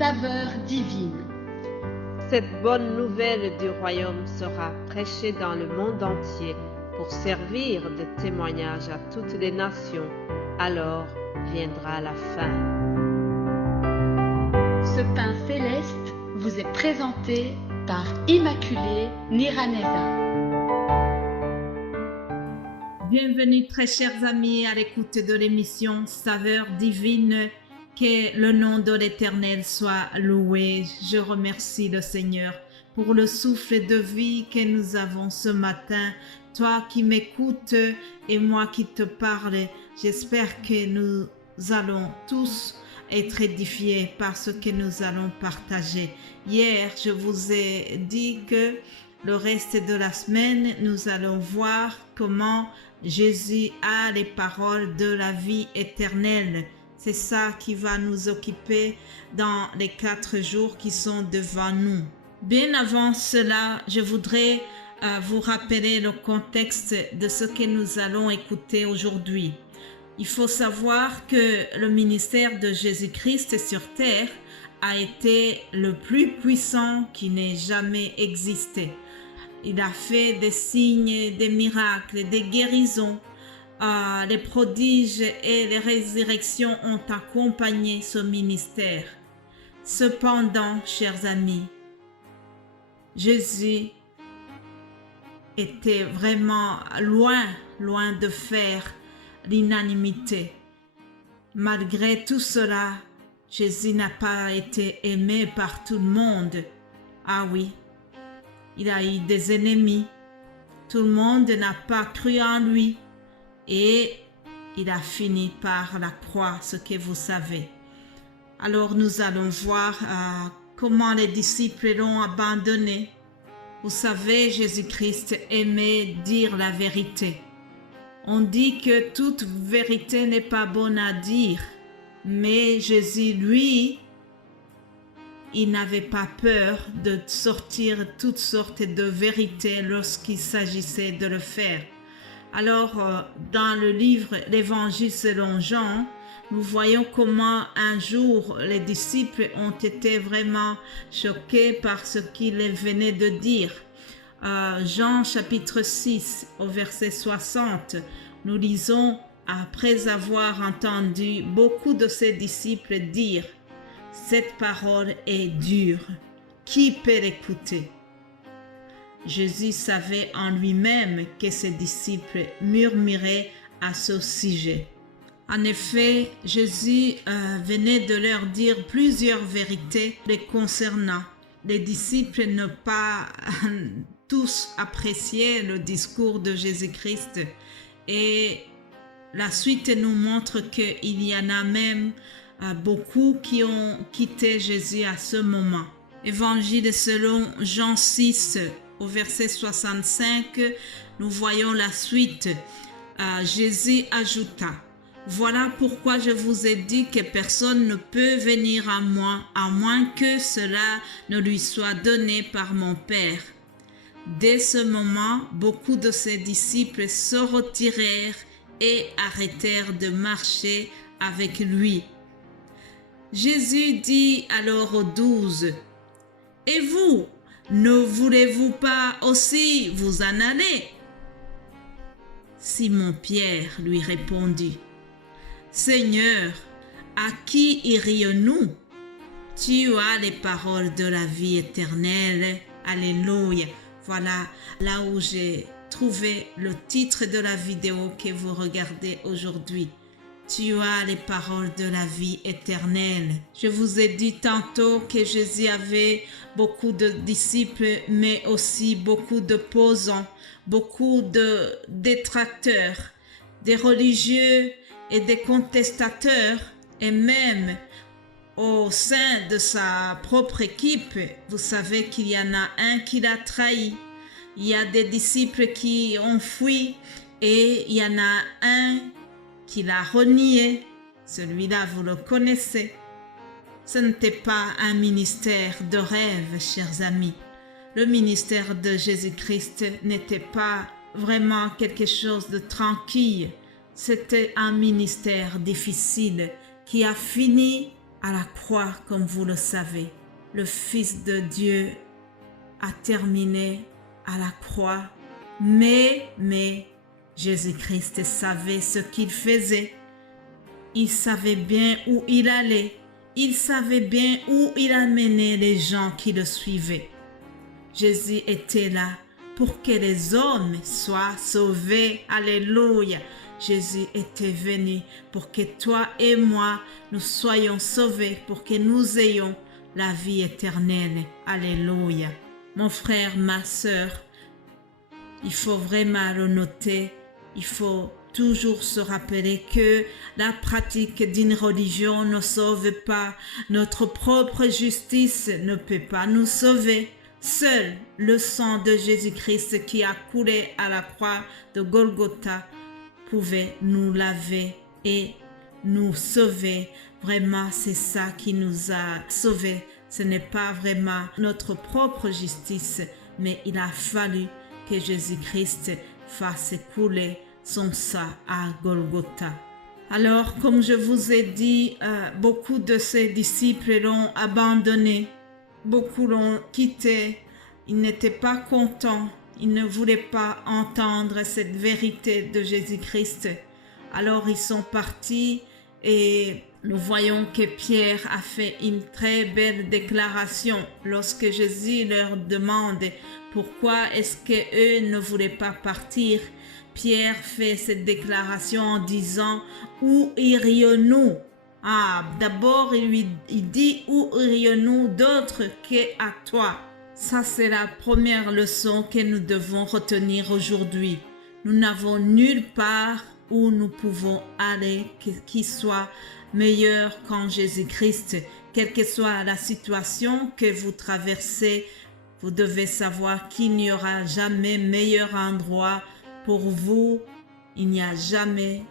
saveur divine. Cette bonne nouvelle du royaume sera prêchée dans le monde entier pour servir de témoignage à toutes les nations. Alors viendra la fin. Ce pain céleste vous est présenté par Immaculée Niraneza. Bienvenue très chers amis à l'écoute de l'émission Saveur divine. Que le nom de l'Éternel soit loué. Je remercie le Seigneur pour le souffle de vie que nous avons ce matin. Toi qui m'écoutes et moi qui te parle, j'espère que nous allons tous être édifiés par ce que nous allons partager. Hier, je vous ai dit que le reste de la semaine, nous allons voir comment Jésus a les paroles de la vie éternelle. C'est ça qui va nous occuper dans les 4 jours qui sont devant nous. Bien avant cela, je voudrais vous rappeler le contexte de ce que nous allons écouter aujourd'hui. Il faut savoir que le ministère de Jésus-Christ sur terre a été le plus puissant qui n'ait jamais existé. Il a fait des signes, des miracles, des guérisons. Les prodiges et les résurrections ont accompagné ce ministère. Cependant, chers amis, Jésus était vraiment loin de faire l'unanimité. Malgré tout cela, Jésus n'a pas été aimé par tout le monde. Ah oui, il a eu des ennemis. Tout le monde n'a pas cru en lui. Et il a fini par la croix, ce que vous savez. Alors nous allons voir comment les disciples l'ont abandonné. Vous savez, Jésus-Christ aimait dire la vérité. On dit que toute vérité n'est pas bonne à dire, mais Jésus, lui, il n'avait pas peur de sortir toutes sortes de vérités lorsqu'il s'agissait de le faire. Alors, dans le livre l'Évangile selon Jean, nous voyons comment un jour les disciples ont été vraiment choqués par ce qu'il venait de dire. Jean chapitre 6 au verset 60, nous lisons « Après avoir entendu beaucoup de ses disciples dire « Cette parole est dure, qui peut l'écouter ?» Jésus savait en lui-même que ses disciples murmuraient à ce sujet. En effet, Jésus venait de leur dire plusieurs vérités les concernant. Les disciples n'ont pas tous apprécié le discours de Jésus-Christ et la suite nous montre qu'il y en a même beaucoup qui ont quitté Jésus à ce moment. Évangile selon Jean 6, au verset 65, nous voyons la suite. Jésus ajouta, « Voilà pourquoi je vous ai dit que personne ne peut venir à moi, à moins que cela ne lui soit donné par mon Père. » Dès ce moment, beaucoup de ses disciples se retirèrent et arrêtèrent de marcher avec lui. Jésus dit alors aux 12, « Et vous, ne voulez-vous pas aussi vous en aller ?» Simon-Pierre lui répondit, « Seigneur, à qui irions-nous? Tu as les paroles de la vie éternelle. » Alléluia. Voilà là où j'ai trouvé le titre de la vidéo que vous regardez aujourd'hui. Tu as les paroles de la vie éternelle. Je vous ai dit tantôt que Jésus avait beaucoup de disciples, mais aussi beaucoup d'opposants, beaucoup de détracteurs, des religieux et des contestateurs, et même au sein de sa propre équipe, vous savez qu'il y en a un qui l'a trahi. Il y a des disciples qui ont fui et il y en a un qui l'a renié. Celui-là, vous le connaissez. Ce n'était pas un ministère de rêve, chers amis. Le ministère de Jésus-Christ n'était pas vraiment quelque chose de tranquille. C'était un ministère difficile qui a fini à la croix, comme vous le savez. Le Fils de Dieu a terminé à la croix, mais Jésus-Christ savait ce qu'il faisait. Il savait bien où il allait. Il savait bien où il amenait les gens qui le suivaient. Jésus était là pour que les hommes soient sauvés. Alléluia. Jésus était venu pour que toi et moi, nous soyons sauvés, pour que nous ayons la vie éternelle. Alléluia. Mon frère, ma sœur, il faut vraiment le noter. Il faut toujours se rappeler que la pratique d'une religion ne sauve pas. Notre propre justice ne peut pas nous sauver. Seul le sang de Jésus-Christ qui a coulé à la croix de Golgotha pouvait nous laver et nous sauver. Vraiment, c'est ça qui nous a sauvés. Ce n'est pas vraiment notre propre justice, mais il a fallu que Jésus-Christ fasse couler son sang à Golgotha. Alors, comme je vous ai dit, beaucoup de ses disciples l'ont abandonné. Beaucoup l'ont quitté. Ils n'étaient pas contents. Ils ne voulaient pas entendre cette vérité de Jésus-Christ. Alors, ils sont partis et nous voyons que Pierre a fait une très belle déclaration lorsque Jésus leur demande pourquoi est-ce qu'eux ne voulaient pas partir. Pierre fait cette déclaration en disant « Où irions-nous » D'abord, il dit « Où irions-nous d'autre qu'à toi ?» Ça, c'est la première leçon que nous devons retenir aujourd'hui. Nous n'avons nulle part où nous pouvons aller qui soit meilleur qu'en Jésus-Christ. Quelle que soit la situation que vous traversez, vous devez savoir qu'il n'y aura jamais meilleur endroit pour vous. Il n'y a jamais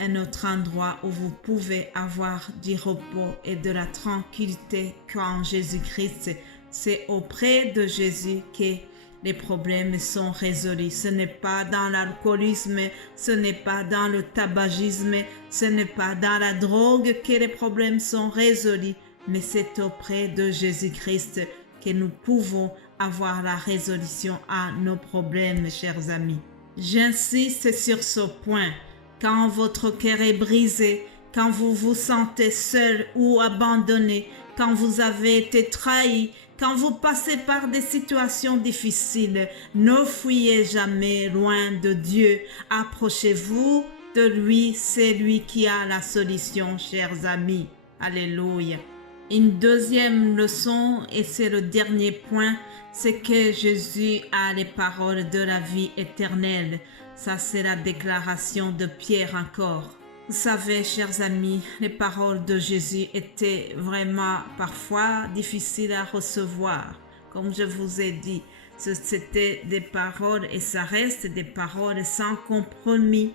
un autre endroit où vous pouvez avoir du repos et de la tranquillité qu'en Jésus-Christ. C'est auprès de Jésus que les problèmes sont résolus. Ce n'est pas dans l'alcoolisme, ce n'est pas dans le tabagisme, ce n'est pas dans la drogue que les problèmes sont résolus, mais c'est auprès de Jésus-Christ que nous pouvons avoir la résolution à nos problèmes, chers amis. J'insiste sur ce point. Quand votre cœur est brisé, quand vous vous sentez seul ou abandonné, quand vous avez été trahi, quand vous passez par des situations difficiles, ne fuyez jamais loin de Dieu. Approchez-vous de lui, c'est lui qui a la solution, chers amis. Alléluia. Une deuxième leçon, et c'est le dernier point, c'est que Jésus a les paroles de la vie éternelle. Ça, c'est la déclaration de Pierre encore. Vous savez, chers amis, les paroles de Jésus étaient vraiment parfois difficiles à recevoir. Comme je vous ai dit, c'était des paroles et ça reste des paroles sans compromis.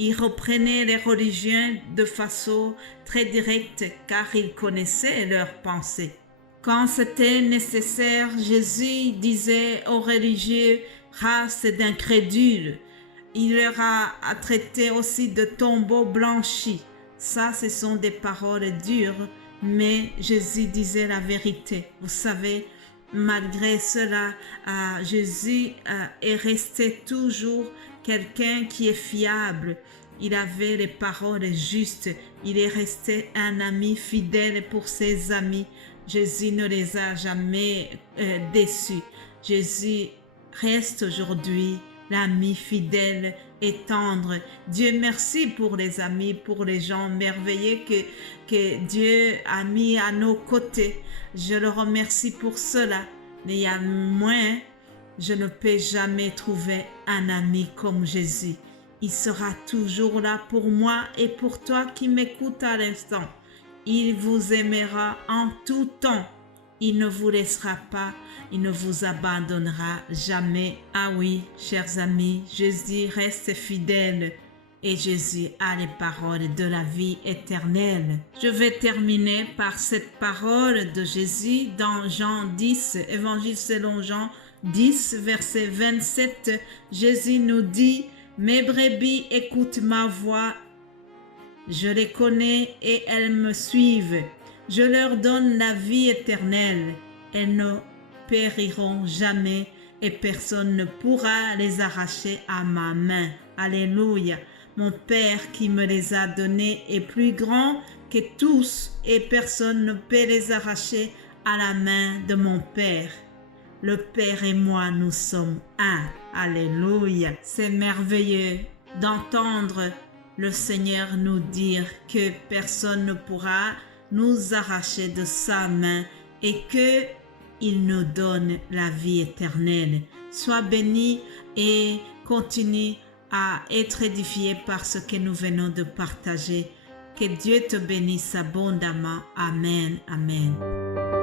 Il reprenait les religieux de façon très directe car il connaissait leurs pensées. Quand c'était nécessaire, Jésus disait aux religieux « race d'incrédules ». Il leur a traité aussi de tombeaux blanchis. Ça, ce sont des paroles dures, mais Jésus disait la vérité. Vous savez, malgré cela, Jésus est resté toujours quelqu'un qui est fiable. Il avait les paroles justes. Il est resté un ami fidèle pour ses amis. Jésus ne les a jamais déçus. Jésus reste aujourd'hui l'ami fidèle et tendre. Dieu merci pour les amis, pour les gens merveilleux que Dieu a mis à nos côtés. Je le remercie pour cela. Néanmoins, je ne peux jamais trouver un ami comme Jésus. Il sera toujours là pour moi et pour toi qui m'écoutes à l'instant. Il vous aimera en tout temps. Il ne vous laissera pas, il ne vous abandonnera jamais. Ah oui, chers amis, Jésus reste fidèle et Jésus a les paroles de la vie éternelle. Je vais terminer par cette parole de Jésus dans Jean 10, Évangile selon Jean 10, verset 27. Jésus nous dit « Mes brebis écoutent ma voix, je les connais et elles me suivent. Je leur donne la vie éternelle. Elles ne périront jamais et personne ne pourra les arracher à ma main. Alléluia. Mon Père qui me les a donnés est plus grand que tous et personne ne peut les arracher à la main de mon Père. Le Père et moi, nous sommes un. Alléluia. C'est merveilleux d'entendre le Seigneur nous dire que personne ne pourra nous arracher de sa main et que il nous donne la vie éternelle. Sois béni et continue à être édifié par ce que nous venons de partager. Que Dieu te bénisse abondamment. Amen. Amen.